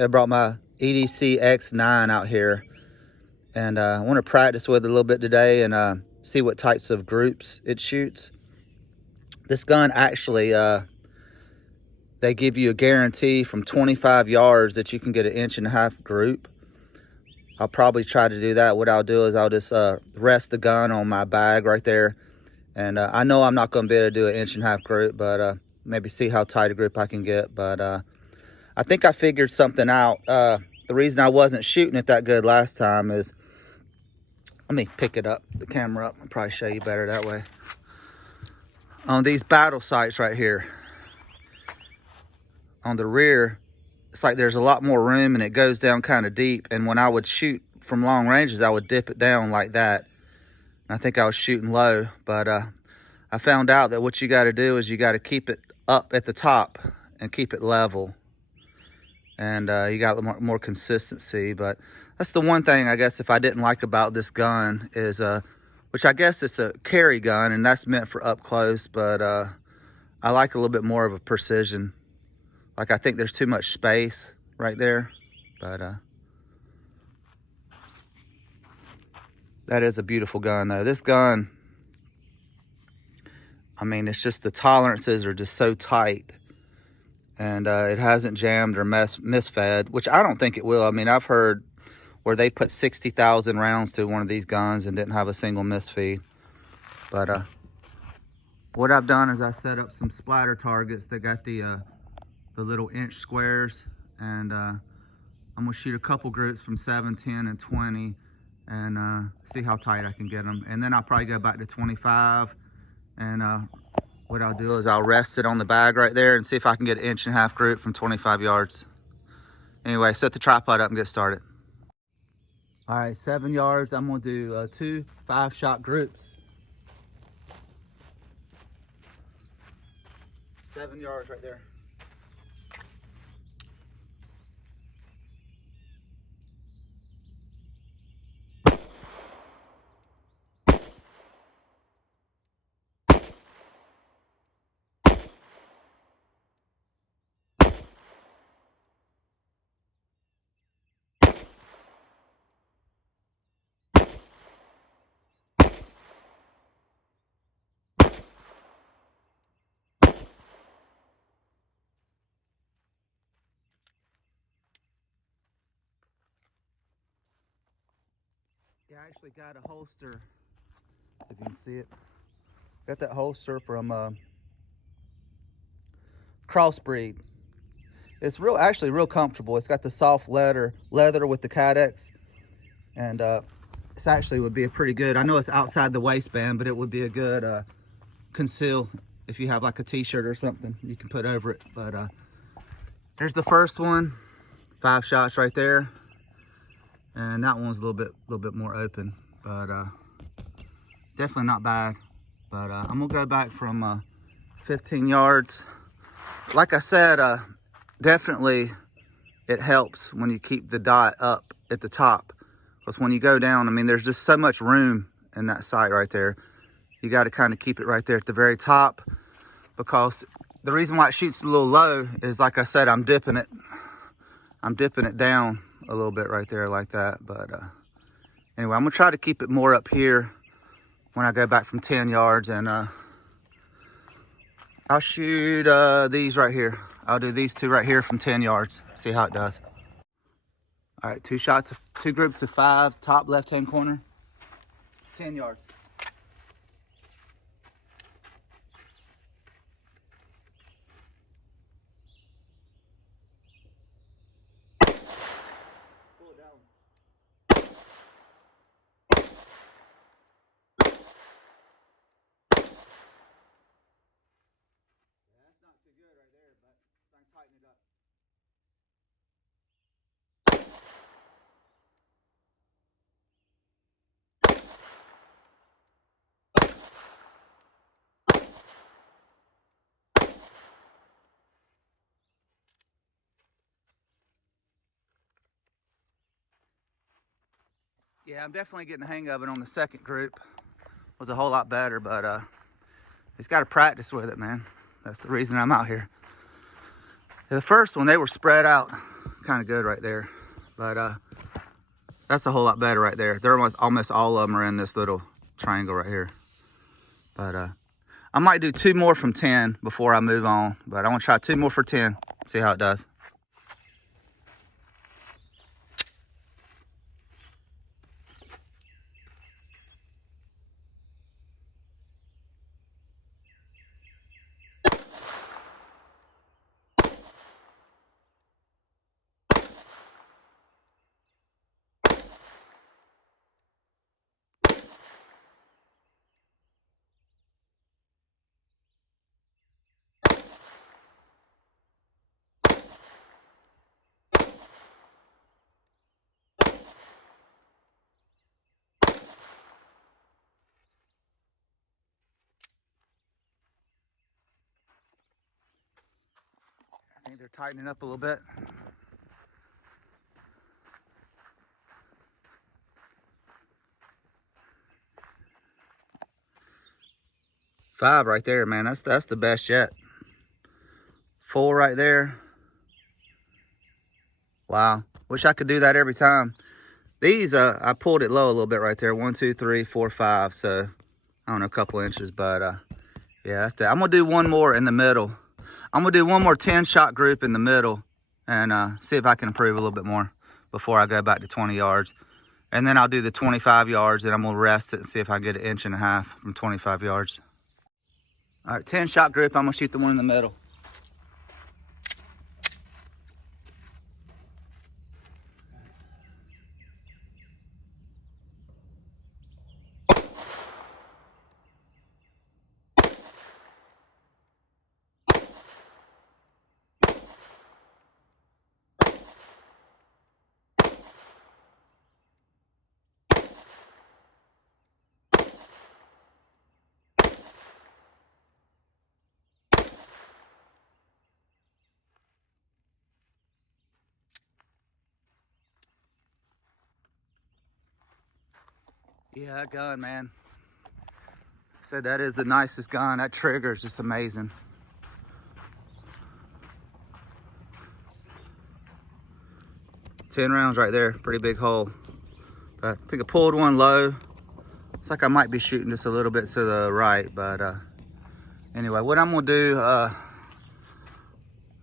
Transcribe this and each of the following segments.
I brought my EDC X-9 out here, and I want to practice with it a little bit today and see what types of groups it shoots. This gun actually, they give you a guarantee from 25 yards that you can get an 1.5-inch group. I'll probably try to do that. What I'll do is I'll just rest the gun on my bag right there. And I know I'm not going to be able to do an 1.5-inch group, but maybe see how tight a group I can get. But I think I figured something out. The reason I wasn't shooting it that good last time is, let me pick it up, the camera up. I'll probably show you better that way. On these battle sights right here, on the rear, it's like there's a lot more room and it goes down kind of deep. And when I would shoot from long ranges, I would dip it down like that. And I think I was shooting low, but I found out that what you got to do is you got to keep it up at the top and keep it level. And you got a little more consistency. But that's the one thing I guess if I didn't like about this gun is, which I guess it's a carry gun and that's meant for up close, but I like a little bit more of a precision. Like I think there's too much space right there, but that is a beautiful gun though. This gun, I mean, it's just the tolerances are just so tight. And it hasn't jammed or misfed, which I don't think it will. I mean, I've heard where they put 60,000 rounds through one of these guns and didn't have a single misfeed. But what I've done is I set up some splatter targets that got the little inch squares, and I'm gonna shoot a couple groups from 7, 10, and 20, and see how tight I can get them. And then I'll probably go back to 25, and what I'll do is I'll rest it on the bag right there and see if I can get an 1.5-inch group from 25 yards. Anyway, set the tripod up and get started. All right, 7 yards. I'm gonna do 2 5-shot groups. 7 yards right there. Yeah, I actually got a holster, if you can see it. Got that holster from Crossbreed. It's actually real comfortable. It's got the soft leather with the Cadex, and this actually would be a pretty good, I know it's outside the waistband, but it would be a good conceal if you have like a t-shirt or something you can put over it. But here's the first one, 5 shots right there. And that one's a little bit more open, but definitely not bad. But I'm gonna go back from 15 yards. Like I said, definitely it helps when you keep the dot up at the top, because when you go down, I mean, there's just so much room in that sight right there. You got to kind of keep it right there at the very top, because the reason why it shoots a little low is, like I said, I'm dipping it down a little bit right there like that. But anyway, I'm gonna try to keep it more up here when I go back from 10 yards, and I'll shoot these right here. I'll do these 2 right here from 10 yards, see how it does. All right, 2 shots of 2 groups of 5, top left-hand corner, 10 yards. Tighten it up. Yeah, I'm definitely getting the hang of it on the second group. Was a whole lot better, but it's got to practice with it, man. That's the reason I'm out here. The first one, they were spread out kind of good right there. But that's a whole lot better right there. They're almost all of them are in this little triangle right here. But I might do 2 more from 10 before I move on. But I want to try 2 more for 10, see how it does. I think they're tightening up a little bit. Five right there, man. That's the best yet. 4 right there. Wow. Wish I could do that every time. These, I pulled it low a little bit right there. 1, 2, 3, 4, 5. So, I don't know, a couple inches. But, yeah, that's that. I'm going to do 1 more in the middle. I'm going to do 1 more 10-shot group in the middle. And see if I can improve a little bit more before I go back to 20 yards. And then I'll do the 25 yards. And I'm going to rest it and see if I can get 1.5 inches from 25 yards. All right, 10-shot group. I'm going to shoot the one in the middle. Yeah, that gun, man. Said that is the nicest gun. That trigger is just amazing. Ten rounds right there. Pretty big hole. But I think I pulled one low. It's like I might be shooting just a little bit to the right. But anyway, what I'm going to do,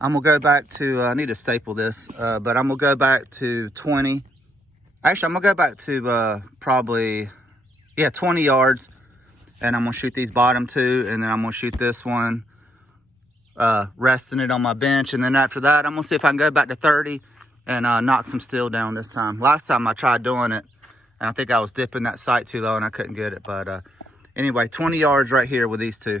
I'm going to go back to, I need to staple this, but I'm going to go back to 20. Actually, I'm going to go back to probably, 20 yards. And I'm going to shoot these bottom 2. And then I'm going to shoot this one, resting it on my bench. And then after that, I'm going to see if I can go back to 30 and knock some steel down this time. Last time I tried doing it, and I think I was dipping that sight too low and I couldn't get it. But anyway, 20 yards right here with these 2.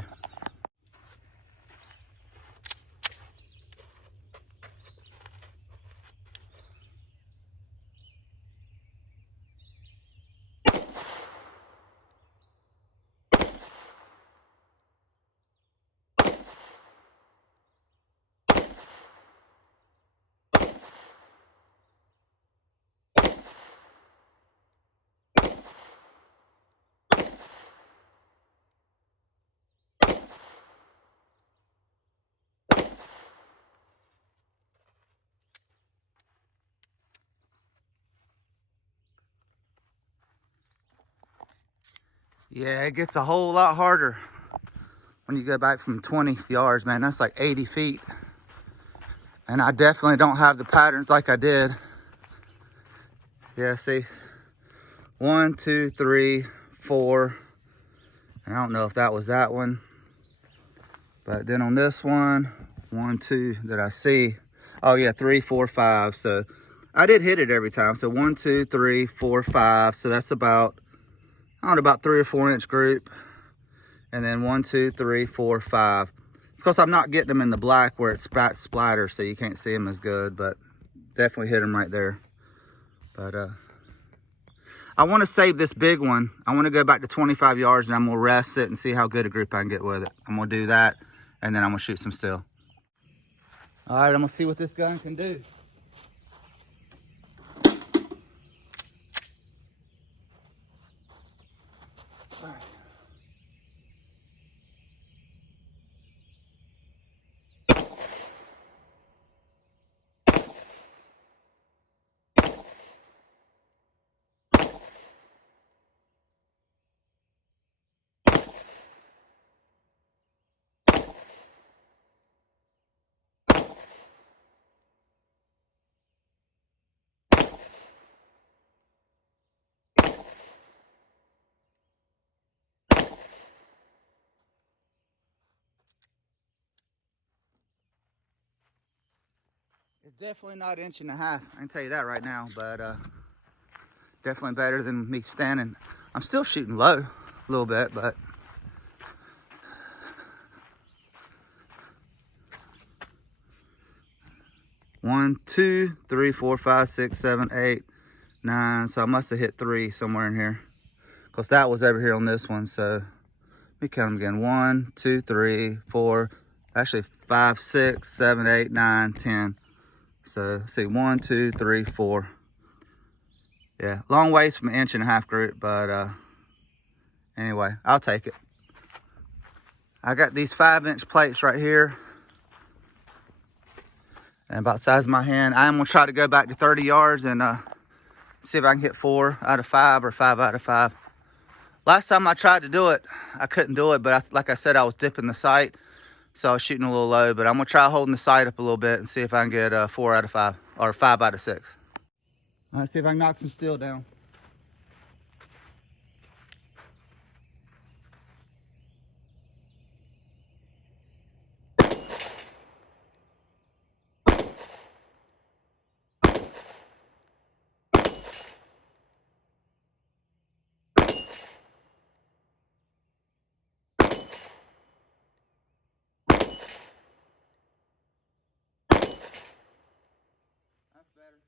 Yeah, it gets a whole lot harder when you go back from 20 yards, man. That's like 80 feet. And I definitely don't have the patterns like I did. Yeah, see, 1, 2, 3, 4. And I don't know if that was that one. But then on this one, 1, 2 that I see. Oh yeah, 3, 4, 5. So I did hit it every time. So 1, 2, 3, 4, 5. So that's about, I don't know, about 3 or 4 inch group. And then 1, 2, 3, 4, 5. It's because I'm not getting them in the black where it's splatter, so you can't see them as good, but definitely hit them right there. But I want to save this big one. I want to go back to 25 yards and I'm going to rest it and see how good a group I can get with it. I'm going to do that and then I'm going to shoot some steel. All right, I'm going to see what this gun can do. All right. It's definitely not 1.5 inches. I can tell you that right now, but definitely better than me standing. I'm still shooting low a little bit, but one, two, three, four, five, six, seven, eight, 9. So I must have hit 3 somewhere in here, because that was over here on this one. So let me count them again. 1, 2, 3, 4, actually 5, 6, 7, 8, 9, 10. So let's see, 1, 2, 3, 4. Yeah, long ways from 1.5 inch group, but anyway, I'll take it. I got these 5-inch plates right here, and about the size of my hand. I'm gonna try to go back to 30 yards and see if I can hit 4 out of 5 or 5 out of 5. Last time I tried to do it, I couldn't do it, but like I said, I was dipping the sight, so I was shooting a little low. But I'm gonna try holding the sight up a little bit and see if I can get 4 out of 5 or 5 out of 6. All right, see if I can knock some steel down. That's better.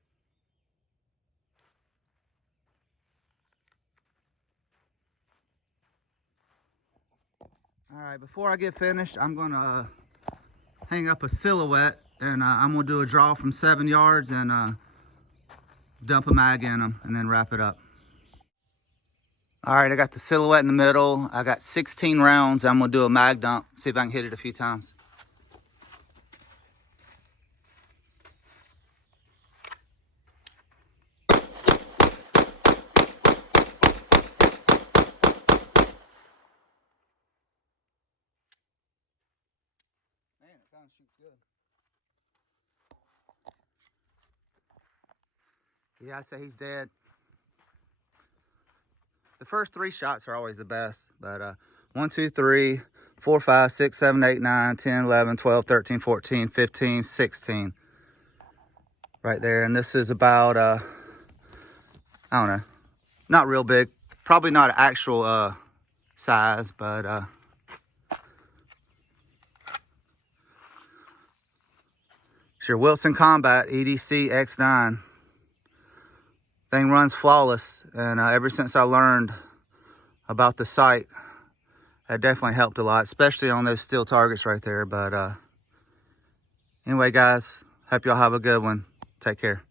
All right, before I get finished, I'm gonna hang up a silhouette, and I'm gonna do a draw from 7 yards and dump a mag in them and then wrap it up. All right, I got the silhouette in the middle. I got 16 rounds. I'm gonna do a mag dump, see if I can hit it a few times. Man, it kind of shoots good. Yeah, I'd say he's dead. The first 3 shots are always the best, but 1, 2, 3, 4, 5, 6, 7, 8, 9, 10, 11, 12, 13, 14, 15, 16. Right there, and this is about, I don't know, not real big. Probably not an actual size, but it's your Wilson Combat EDC X-9. Thing runs flawless, and ever since I learned about the sight, that definitely helped a lot, especially on those steel targets right there. But anyway, guys, hope y'all have a good one. Take care.